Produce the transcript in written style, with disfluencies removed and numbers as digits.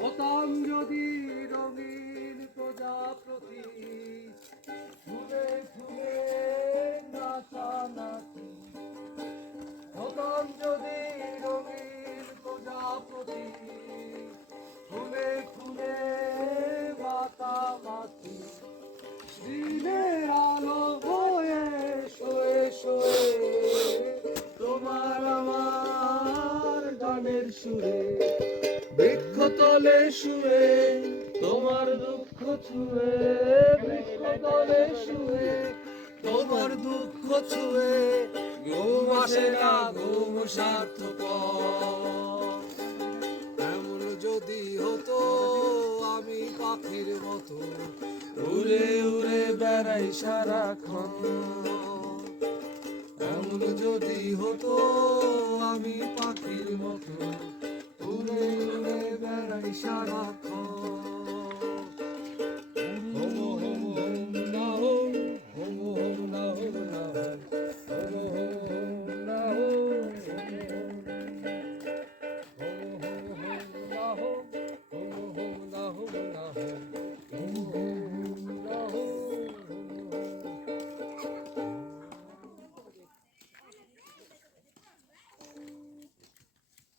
হতাম যদি রঙিন প্রজাপতি, ফুলে ফুলে নাচানাচি। হতাম যদি রঙিন প্রজাপতি, ফুলে ফুলে মাতামাতি। দিনের আলো হয়ে শোয়ে শোয়ে তোমার আমার গানের সুরে, বৃক্ষতলে শুয়ে তোমার দুঃখ ছুঁয়ে, বৃক্ষতলে শুয়ে তোমার দুঃখ ছুঁয়ে। ঘুম আসে না, ঘুম স্বার্থপর। এমন যদি হতো আমি পাখির মতো, উড়ে উড়ে বেড়াই সারাক্ষণ। এমন যদি হতো আমি পাখির মতো, উড়ে উড়ে বেড়াই সারাক্ষণ।